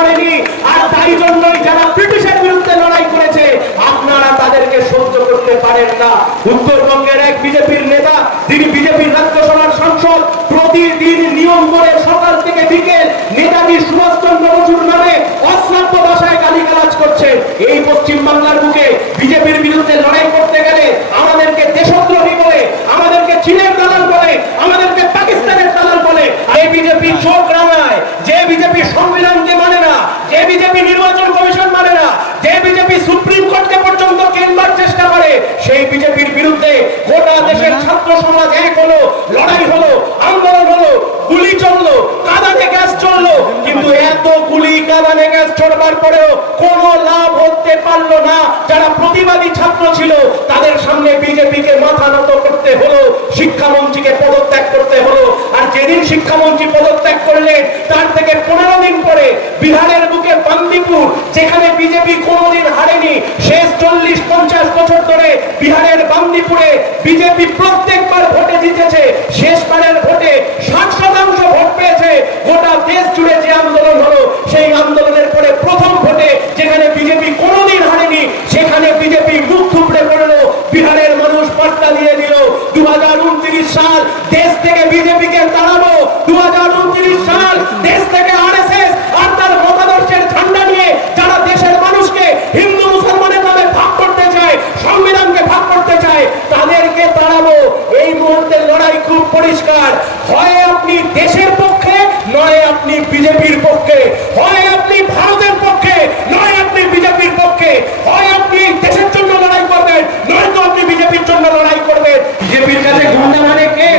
করেনি। আর তাই জন্যই যারা ব্রিটিশের বিরুদ্ধে লড়াই করেছে আপনারা তাদেরকে সহ্য করতে পারেন না। উত্তরবঙ্গের এক বিজেপির নেতা, যিনি বিজেপির রাজ্যসভার সাংসদ, প্রতিদিন নিয়ম করে সকাল থেকে বিকেল নেতাজি সুভাষচন্দ্র বসুর নামে অশ্রাব্য ভাষায় গালিগালাজ করছেন। এই পশ্চিম বাংলার বুকে বিজেপির বিরুদ্ধে লড়াই করতে গেলে আমাদেরকে দেশদ্রোহী বলে, আমাদেরকে চীনের দালাল বলে, আমাদেরকে পাকিস্তানের দালাল বলে। এই বিজেপি চোখ রাঙায়, যে বিজেপি সংবিধানকে মানে না, যে বিজেপি নির্বাচন কমিশন মানে না, যে বিজেপি সুপ্রিম কোর্টকে পর্যন্ত কেনবার চেষ্টা করে, সেই বিজেপির বিরুদ্ধে গোটা দেশের ছাত্র সমাজ এক হলো, লড়াই হলো, আন্দোলন হলো, গুলি চললো, কাঁদানে গ্যাস চললো, কিন্তু এত গুলি কাঁদানে গ্যাস চড়বার পরেও কোনো লাভ হতে পারলো না। যারা প্রতিবাদী ছাত্র ছিল তাদের সামনে বিজেপিকে মাথা নত করতে হলো, শিক্ষামন্ত্রীকে পদত্যাগ করতে হলো। আর যেদিন শিক্ষামন্ত্রী পদত্যাগ করলেন তার থেকে 15 দিন পরে বিহারের বুকে বান্দিপুর, যেখানে বিজেপি কোনোদিন হারেনি, শেষ 40-50 বছর ধরে বিহারের বান্দিপুরে বিজেপি প্রত্যেকবার ভোটে জিতেছে, শেষবারের ভোটে 60% ভোট পেয়েছে। গোটা দেশ জুড়ে যে আন্দোলন হলো, সেই আন্দোলনের পরে প্রথম ভোটে যেখানে বিজেপি কোনোদিন হারেনি, সেখানে বিজেপি মুখ থুবড়ে পড়লো। বিহারের মানুষ পাল্টা দিয়ে দিল। 2029 সাল দেশ থেকে বিজেপিকে তাড়াবো, 2029 সাল দেশ থেকে আরএসএস আর তার মতাদর্শের ঝান্ডা নিয়ে যারা দেশের মানুষকে হিন্দু মুসলমানের নামে ভাগ করতে চায়, সংবিধানকে ভাগ করতে চায়, তাদেরকে তাড়াবো। এই মুহূর্তে লড়াই খুব পরিষ্কার, হয় আপনি দেশের পক্ষে, নয় আপনি বিজেপির পক্ষে, হয় আপনি ভারতের পক্ষে, নয় আপনি বিজেপির পক্ষে, হয় আপনি দেশের জন্য লড়াই করবেন, নয়তো আপনি বিজেপির জন্য লড়াই করবেন। বিজেপির কাছে গুন্ডা মানে কে?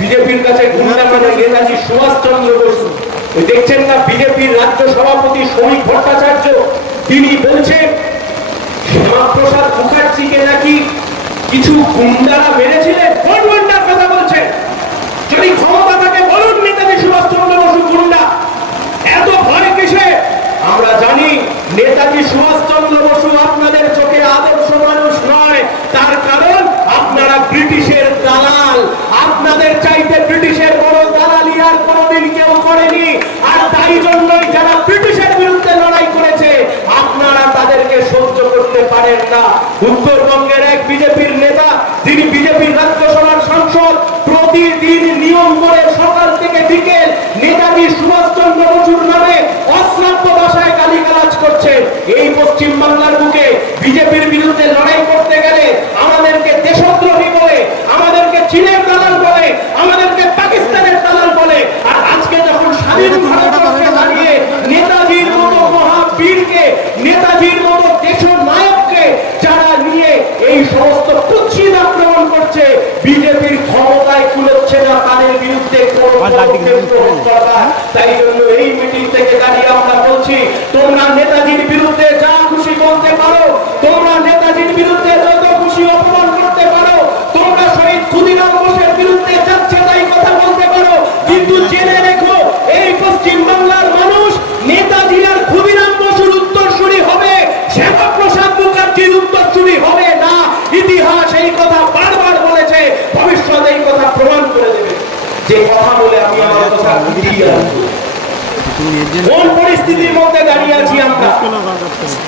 বিজেপির কাছে গুন্ডা মানে নেতাজি সুভাষচন্দ্র বসু। দেখছেন না বিজেপির রাজ্য সভাপতি শ্রমিক ভট্টাচার্য, তিনি বলছেন শ্যামাপ্রসাদ মুখার্জিকে নাকি কিছু গুন্ডারা মেরেছিলেন। কোন গুন্ডার কথা বলছেন? যদি ক্ষমতা থাকে বলুন নেতাজি সুভাষচন্দ্র বসু গুন্ডা। এত ভয় কিসে? আমরা জানি নেতাজি সুভাষচন্দ্র বসু আপনাদের চোখে আদর্শ মানুষ নয়, তার কারণ আপনারা ব্রিটিশের দালাল। আপনাদের চাইতে ব্রিটিশের বড় দালালি আর কোনোদিন কেউ করেনি। আর তাই জন্যই যারা ব্রিটিশের বিরুদ্ধে লড়াই করেছে আপনারা তাদেরকে সহ্য করতে পারেন না। উত্তরবঙ্গের এক বিজেপির নেতা, যিনি বিজেপির রাজ্যসভার সাংসদ, প্রতিদিন নিয়ম করে সকাল থেকে বিকেল নেতাজি সুভাষচন্দ্র বসুর নামে অশ্রাব্য ভাষায় গালিগালাজ করছেন। এই পশ্চিম বাংলার বুকে বিজেপির বিরুদ্ধে লড়াই করতে গেলে আমাদেরকে দেশদ্রোহী বলে, আমাদেরকে চীনের দালাল বলে, আমাদেরকে পাকিস্তানের দালাল বলে। আর আজকে যখন স্বাধীন ভারতবর্ষে দাঁড়িয়ে নেতাজির মতো মহাবীরকে, নেতাজির মতো দেশনায়ককে যারা নিয়ে এই সমস্ত কুৎসিত আক্রমণ করছে, বিজেপির ক্ষমতায় কুলোচ্ছে না তাদের বিরুদ্ধে কোনো পদক্ষেপ গ্রহণ করা। তাই জন্য এই মিটিং থেকে দাঁড়িয়ে আমরা বলছি, তোমরা নেতাজির বিরুদ্ধে যা খুশি বলতে পারো, তোমরা নেতাজির বিরুদ্ধে যত খুশি অপমান করতে পারো, তোমরা শহীদ ক্ষুদিরাম বোসের বিরুদ্ধে যাচ্ছে তাই কথা বলতে পারো, কিন্তু জেনে রেখো এই পশ্চিম বাংলার মানুষ নেতাজি আর ক্ষুদিরাম বসুর উত্তরসূরি হবে, শ্যামাপ্রসাদ মুখার্জির উত্তরসূরি হবে না। ইতিহাস এই কথা বারবার বলেছে, ভবিষ্যৎ এই কথা প্রমাণ করে দেবে। যে কথা বলে আমি আমার কথা বুঝিয়ে রাখবো। কোন পরিস্থিতির মধ্যে দাঁড়িয়ে আছি আমরা?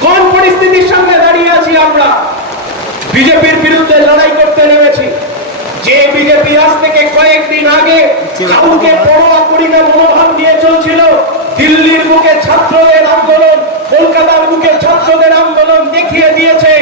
কোন পরিস্থিতির সামনে দাঁড়িয়ে আছি আমরা? বিজেপির বিরুদ্ধে লড়াই করতে নেমেছি। যে বিজেপি আজ থেকে কয়েকদিন আগে কাউকে পরোয়া করি না মনোভাব নিয়ে চলছিল, দিল্লির বুকে ছাত্রদের আন্দোলন, কলকাতার বুকে ছাত্রদের আন্দোলন দেখিয়ে দিয়েছে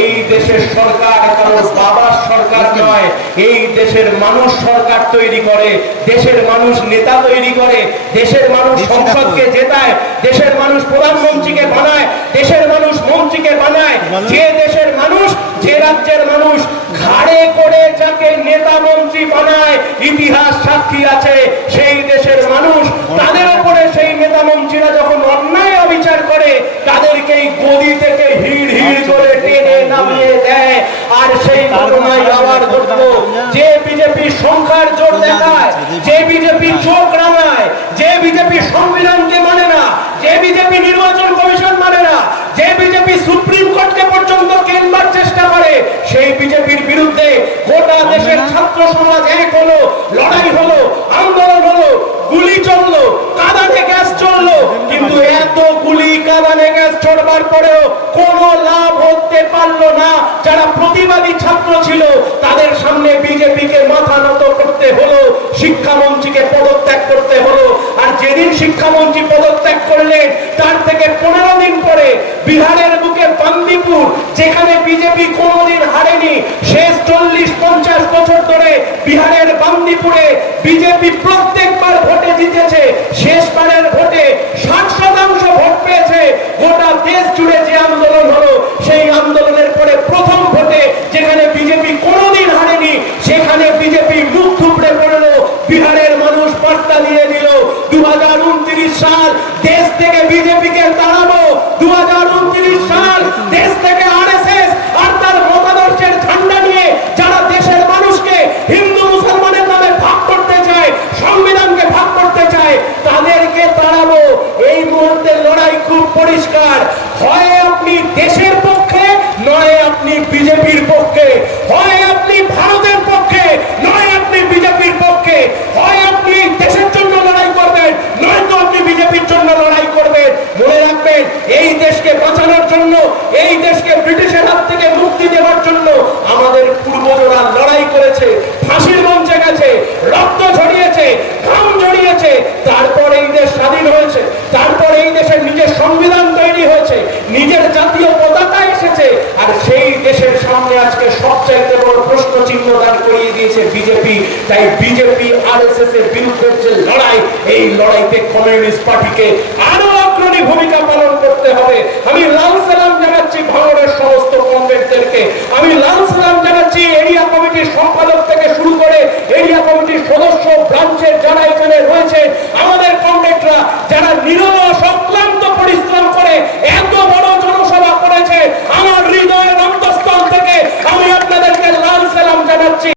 এই দেশের সরকার কারো বাবার সরকার নয়। এই দেশের মানুষ সরকার তৈরি করে, দেশের মানুষ নেতা তৈরি করে, দেশের মানুষ সংসদকে জেতায়, দেশের মানুষ প্রধানমন্ত্রীকে বানায়, দেশের মানুষ মন্ত্রীকে বানায়। যে দেশের মানুষ, যে রাজ্যের মানুষ ঘাড়ে করে যাকে নেতা মন্ত্রী বানায়, ইতিহাস সাক্ষী আছে সেই দেশের মানুষ তাদের উপরে সেই নেতা মন্ত্রীরা যখন অন্যায় অবিচার করে তাদেরকেই গদি থেকে হিড় হিড় করে টেনে নামিয়ে দেয়। আর সেই ঘটনায় আবার ঘটলো, যে বিজেপি সংখ্যার জোর দেখায়, যে বিজেপি চোখ রাঙায়, যে বিজেপি সংবিধানকে মানে না, যে বিজেপি নির্বাচন কমিশন মানে না, যে বিজেপি সুপ্রিম কোর্টকে পর্যন্ত কেনবার চেষ্টা করে, সেই বিজেপির বিরুদ্ধে গোটা দেশের ছাত্র সমাজ এক হলো, লড়াই হলো, আন্দোলন হলো, গুলি চললো, কাঁদানে গ্যাস চললো, কিন্তু এত গুলি হওয়ার পরেও কোনো লাভ হতে পারলো না। যারা প্রতিবাদী ছাত্র ছিল তাদের সামনে বিজেপিকে মাথা নত করতে হলো, শিক্ষামন্ত্রীকে পদত্যাগ করতে হলো। আর যেদিন শিক্ষামন্ত্রী পদত্যাগ করলেন তার থেকে 15 দিন পরে বিহারের বুকে বান্দিপুর, যেখানে বিজেপি কোনোদিন হারেনি, শেষ 40-50 বছর ধরে বিহারের বান্দিপুরে বিজেপি প্রত্যেকবার ভোটে জিতেছে। শেষবারের ভোটে 60% ভোট পেয়েছে। গোটা দেশ জুড়ে যে আন্দোলন হলো, সেই আন্দোলনের পরে প্রথম ভোটে যেখানে বিজেপি কোনোদিন হারেনি, সেখানে বিজেপি মুখ থুবড়ে পড়লো। বিহারের মানুষ বার্তা দিয়ে দিল 2029 সাল দেশ থেকে বিজেপিকে তাড়াবো। 2029 সাল দেশ থেকে আরএসএস আর তার মতাদর্শের ঝান্ডা নিয়ে যারা দেশের মানুষকে হিন্দু মুসলমানের নামে ভাগ করতে চায়, সংবিধানকে ভাগ করতে চায়, তাদেরকে তাড়াবো। এই মুহূর্তে লড়াই খুব পরিষ্কার, হয় আপনি দেশের পক্ষে, নয় আপনি বিজেপির পক্ষে, হয় আপনি ভারতের পক্ষে, নয় আপনি বিজেপির পক্ষে, হয় আপনি দেশের জন্য লড়াই করবেন, নয়তো আপনি বিজেপির জন্য লড়াই করবেন। মনে রাখবেন, এই দেশকে বাঁচানোর জন্য, এই দেশকে ব্রিটিশের হাত থেকে মুক্তি দেওয়ার জন্য আমাদের পূর্বজরা লড়াই করেছে, ফাঁসির মঞ্চে গেছে, রক্ত ঝরিয়েছে, ঘাম ঝরিয়েছে, তারপর এই দেশ স্বাধীন হয়েছে, তারপর এই দেশের নিজের সংবিধান তৈরি হয়েছে, নিজের জাতীয় পতাকা এসেছে। আর সেই দেশের সামনে আজকে সবচাইতে বড় প্রশ্ন চিহ্ন দাঁড় করিয়ে দিয়েছে বিজেপি। তাই বিজেপি আরএসএস এর বিরুদ্ধে যে লড়াই, এই লড়াইতে কমিউনিস্ট পার্টিকে আরো অগ্রণী ভূমিকা পালন করতে হবে। আমি লাল সালাম জানাচ্ছি ভাঙড়ের সমস্ত কমরেডদেরকে, আমি লাল সালাম জানাচ্ছি এরিয়া কমিটির সম্পাদক থেকে শুরু করে এরিয়া কমিটির সদস্য, ব্রাঞ্চের যারা এখানে রয়েছে, আমাদের কমরেডরা যারা নিরলস অক্লান্ত পরিশ্রম করে